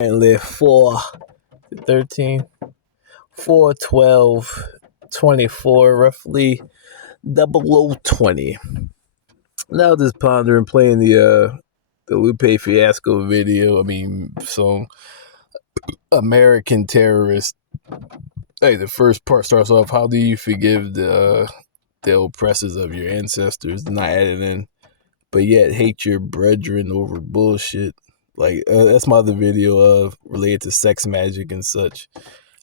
and live 4, 13, 4, 12, 24, roughly 0020. Now just pondering playing the Lupe Fiasco video. Song, American Terrorist. Hey, the first part starts off, how do you forgive the oppressors of your ancestors? Not added in, but yet hate your brethren over bullshit. That's my other video related to sex magic and such.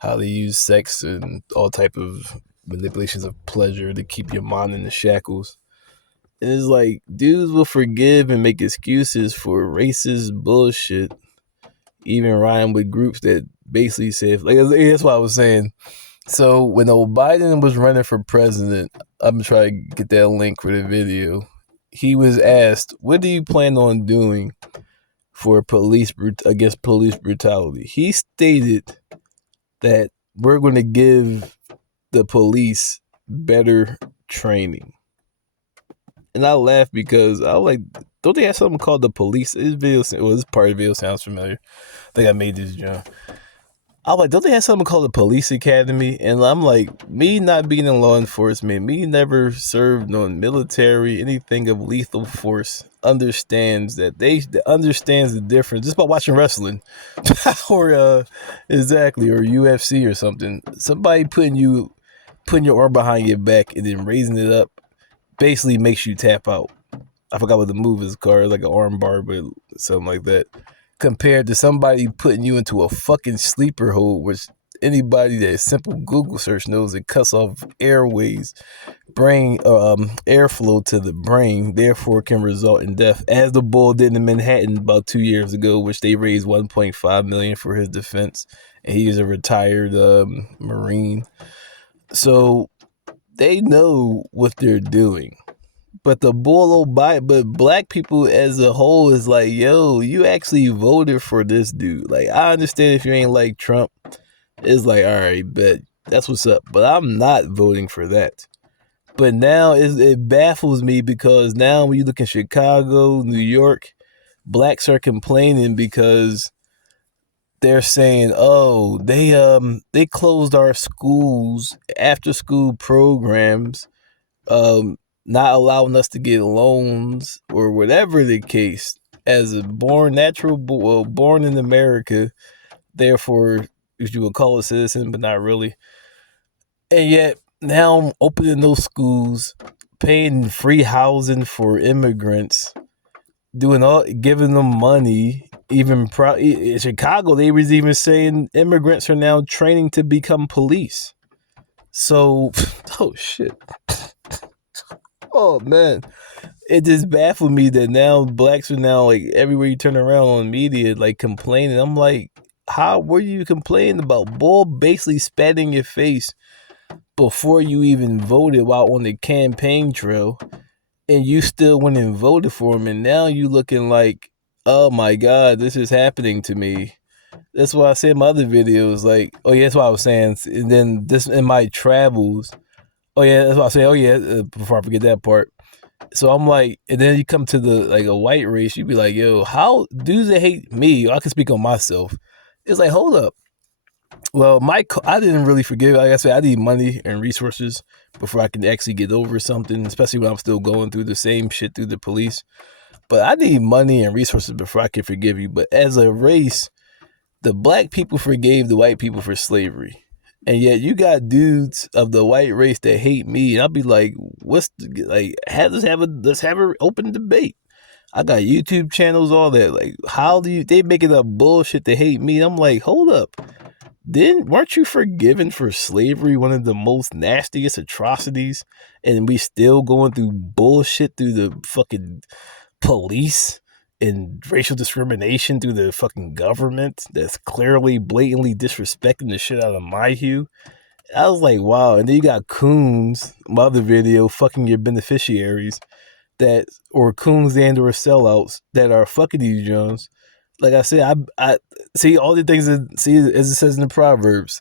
How they use sex and all type of manipulations of pleasure to keep your mind in the shackles. And it's like dudes will forgive and make excuses for racist bullshit, even rhyme with groups that basically say, like, that's what I was saying. So when old Biden was running for president, I'm gonna try to get that link for the video. He was asked, "What do you plan on doing for against police brutality?" He stated that we're going to give the police better training. And I laugh because I was like, don't they have something called the police? This part of the video sounds familiar. I think I made this jump. I was like, don't they have something called the police academy? And I'm like, me not being in law enforcement, me never served on military, anything of lethal force, understands the difference just by watching wrestling or exactly, or UFC or something. Somebody putting your arm behind your back and then raising it up basically makes you tap out. I forgot what the move is called, like an arm bar, but something like that. Compared to somebody putting you into a fucking sleeper hold, which anybody that simple Google search knows it cuts off airways, brain airflow to the brain, therefore can result in death, as the bull did in Manhattan about 2 years ago, which they raised $1.5 million for his defense, and he is a retired Marine. So they know what they're doing. But but black people as a whole is like, yo, you actually voted for this dude. Like, I understand if you ain't like Trump, it's like, all right, bet that's what's up. But I'm not voting for that. But now it baffles me because now when you look in Chicago, New York, blacks are complaining because they're saying, oh, they closed our schools, after school programs, not allowing us to get loans or whatever the case. As a born in America, therefore you would call a citizen, but not really. And yet now I'm opening those schools, paying free housing for immigrants, giving them money. Even in Chicago, they was even saying immigrants are now training to become police. So, oh shit. Oh man, it just baffled me that now blacks are now, like, everywhere you turn around on media, like, complaining. I'm like, how were you complaining about? Bull basically spat in your face before you even voted while on the campaign trail, and you still went and voted for him, and now you looking like, oh my god, this is happening to me. That's why I said in my other videos, like, oh yeah, that's what I was saying. And then this in my travels. Oh yeah, that's what I say. Oh yeah, before I forget that part. So I'm like, and then you come to a white race, you be like, yo, how dudes that hate me? I can speak on myself. It's like, hold up. Well, I didn't really forgive. Like I said, I need money and resources before I can actually get over something, especially when I'm still going through the same shit through the police. But I need money and resources before I can forgive you. But as a race, the black people forgave the white people for slavery. And yet you got dudes of the white race that hate me, and I'll be like, let's have an open debate. I got YouTube channels, all that. Like, they making up bullshit to hate me? I'm like, hold up. Weren't you forgiven for slavery, one of the most nastiest atrocities, and we still going through bullshit through the fucking police and racial discrimination through the fucking government that's clearly blatantly disrespecting the shit out of my hue? I was like, wow. And then you got coons, my other video, fucking your beneficiaries, or coons and or sellouts that are fucking these Jones. Like I said, I see all the things as it says in the Proverbs.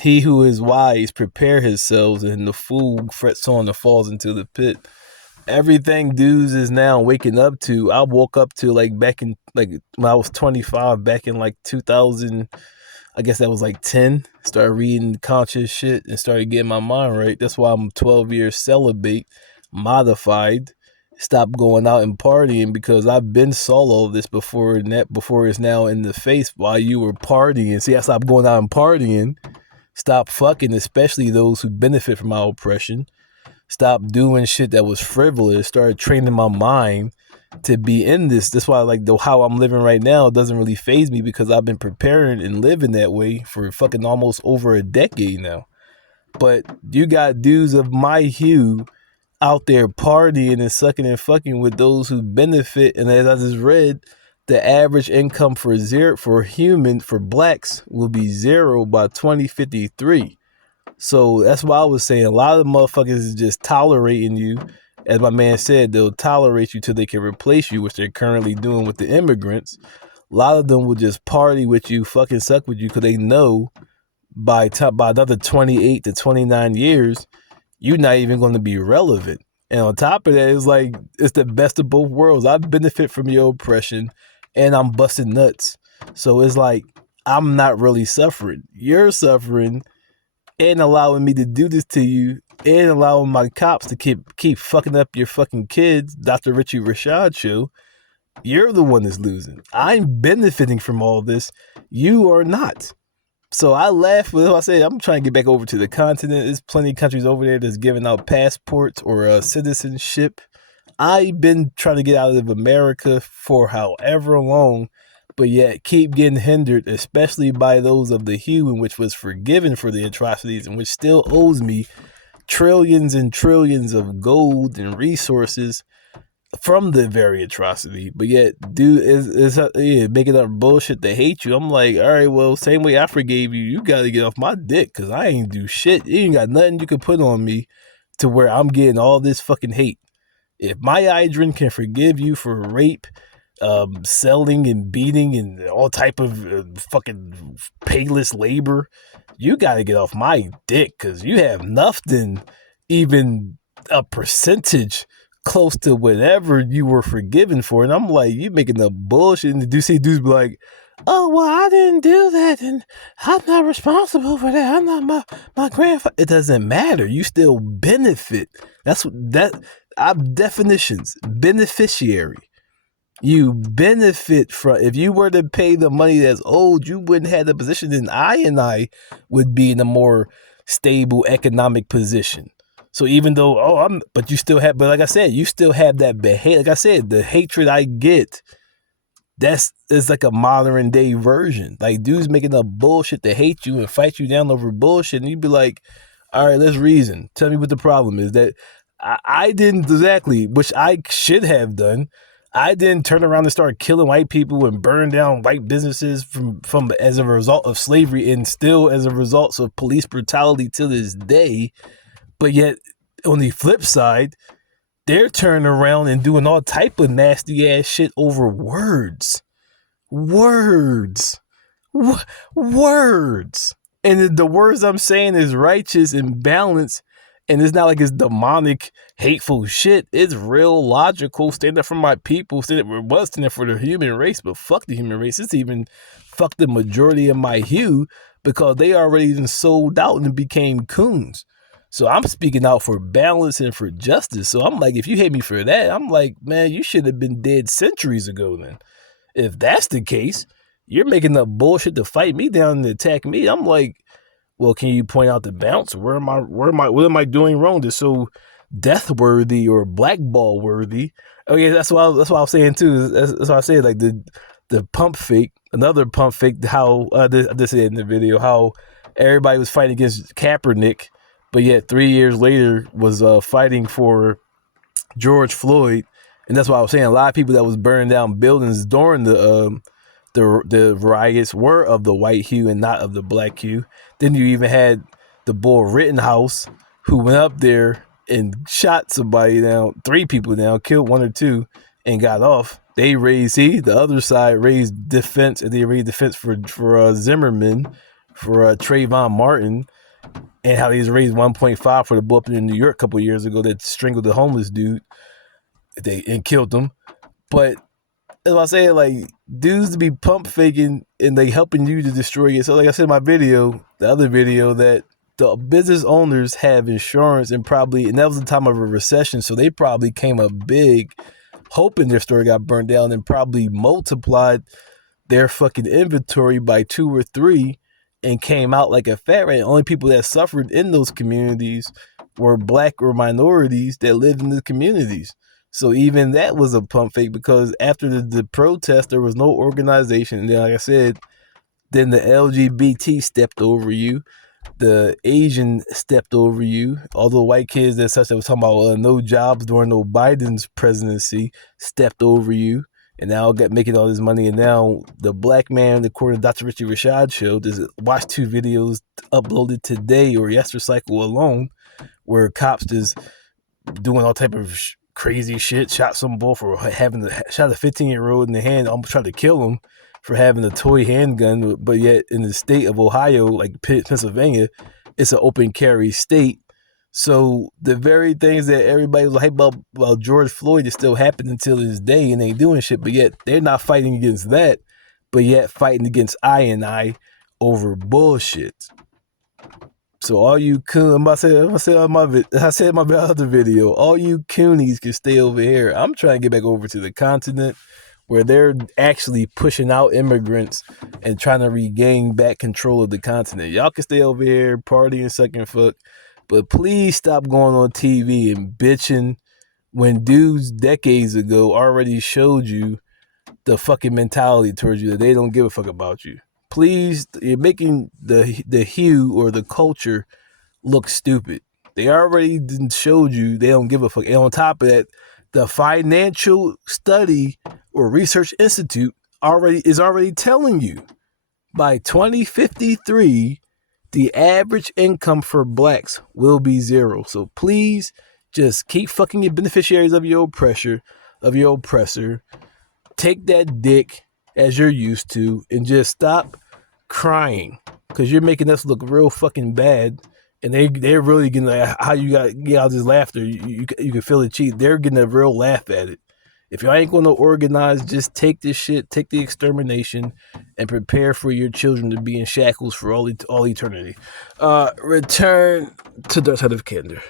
He who is wise prepare himself, and the fool frets on and falls into the pit. everything dudes is now waking up to. I woke up to like back in like when I was 25, back in like 2000. I guess that was like 10. Started reading conscious shit and started getting my mind right. That's why I'm 12 years celibate, modified. Stop going out and partying because I've been solo this before before it's now in the face while you were partying. See, I stopped going out and partying. Stop fucking, especially those who benefit from my oppression. Stop doing shit that was frivolous. Started training my mind to be in this. That's why like how I'm living right now doesn't really faze me because I've been preparing and living that way for fucking almost over a decade now. But you got dudes of my hue out there partying and sucking and fucking with those who benefit. And as I just read, the average income for blacks will be zero by 2053. So that's why I was saying a lot of motherfuckers is just tolerating you. As my man said, they'll tolerate you till they can replace you, which they're currently doing with the immigrants. A lot of them will just party with you, fucking suck with you, because they know by another 28 to 29 years, you're not even going to be relevant. And on top of that, it's like it's the best of both worlds. I benefit from your oppression, and I'm busting nuts. So it's like I'm not really suffering. You're suffering and allowing me to do this to you and allowing my cops to keep fucking up your fucking kids, Dr. Richie Rashad show. You're the one that's losing. I'm benefiting from all this. You are not. So I laugh with what I say. I'm trying to get back over to the continent. There's plenty of countries over there that's giving out passports or citizenship. I've been trying to get out of America for however long, but yet keep getting hindered, especially by those of the hue in which was forgiven for the atrocities and which still owes me trillions and trillions of gold and resources from the very atrocity. But yet, dude is making up bullshit to hate you. I'm like, all right, well, same way I forgave you, you got to get off my dick because I ain't do shit. You ain't got nothing you can put on me to where I'm getting all this fucking hate. If my Idrin can forgive you for rape, selling and beating and all type of fucking payless labor, you got to get off my dick because you have nothing, even a percentage close to whatever you were forgiven for. And I'm like, you making the bullshit. And you see dudes be like, oh, well, I didn't do that and I'm not responsible for that. I'm not my grandfather. It doesn't matter. You still benefit. That's definitions. Beneficiary. You benefit from, if you were to pay the money that's owed, you wouldn't have the position, and I would be in a more stable economic position. So even though, but you still have, but like I said, you still have that behavior. Like I said, the hatred I get, it's like a modern day version. Like dudes making up bullshit to hate you and fight you down over bullshit. And you'd be like, all right, let's reason. Tell me what the problem is. That I didn't exactly, which I should have done. I didn't turn around and start killing white people and burn down white businesses from as a result of slavery and still as a result of police brutality to this day. But yet, on the flip side, they're turning around and doing all type of nasty ass shit over words. Words. Words. And the words I'm saying is righteous and balanced. And it's not like it's demonic, hateful shit. It's real, logical. Stand up for my people. Stand up for the human race, but fuck the human race. It's even fuck the majority of my hue because they already even sold out and became coons. So I'm speaking out for balance and for justice. So I'm like, if you hate me for that, I'm like, man, you should have been dead centuries ago then. If that's the case, you're making up bullshit to fight me down and attack me. I'm like, well, can you point out the bounce? What am I doing wrong that's so death worthy or blackball worthy? Oh yeah, that's what I was saying too. That's what I said. Like the pump fake, another pump fake. How this said in the video how everybody was fighting against Kaepernick, but yet 3 years later was fighting for George Floyd, and that's why I was saying a lot of people that was burning down buildings during the riots were of the white hue and not of the black hue. Then you even had the Bull Rittenhouse who went up there and shot somebody down, 3 people down, killed 1 or 2, and got off. They raised, the other side raised defense, and they raised defense for Zimmerman, for Trayvon Martin, and how they raised 1.5 for the blow up in New York a couple years ago that strangled the homeless dude. and killed them. But as I say, like dudes to be pump faking and they helping you to destroy it. So like I said in my video, the other video, that the business owners have insurance and that was the time of a recession, so they probably came up big, hoping their store got burned down, and probably multiplied their fucking inventory by 2 or 3 and came out like a fat rat. Only people that suffered in those communities were black or minorities that lived in the communities. So even that was a pump fake, because after the protest, there was no organization. And then, like I said, then the LGBT stepped over you, the Asian stepped over you. All the white kids that such that was talking about no jobs during no Biden's presidency stepped over you, and now got making all this money. And now the black man, according to Dr. Richie Rashad show, just watched 2 videos uploaded today or yesterday cycle alone, where cops just doing all type of crazy shit, shot some bull for shot a 15-year-old in the hand, almost tried to kill him for having a toy handgun. But yet in the state of Ohio, like Pennsylvania, it's an open carry state. So the very things that everybody was hype about George Floyd is still happening until this day, and they ain't doing shit. But yet they're not fighting against that, but yet fighting against I over bullshit. So all you coon, I said in my other video, all you coonies can stay over here. I'm trying to get back over to the continent, where they're actually pushing out immigrants and trying to regain back control of the continent. Y'all can stay over here, party and suck and fuck, but please stop going on TV and bitching when dudes decades ago already showed you the fucking mentality towards you, that they don't give a fuck about you. Please, you're making the hue or the culture look stupid. They already showed you they don't give a fuck. And on top of that, the Financial Study or Research Institute is already telling you by 2053, the average income for blacks will be 0. So please just keep fucking your beneficiaries of your oppressor. Take that dick as you're used to, and just stop crying, because you're making us look real fucking bad. And they're really getting how you get all this laughter. You can feel the cheat. They're getting a real laugh at it. If y'all ain't going to organize, just take this shit, take the extermination, and prepare for your children to be in shackles for all eternity. Return to Dark Side of Candor.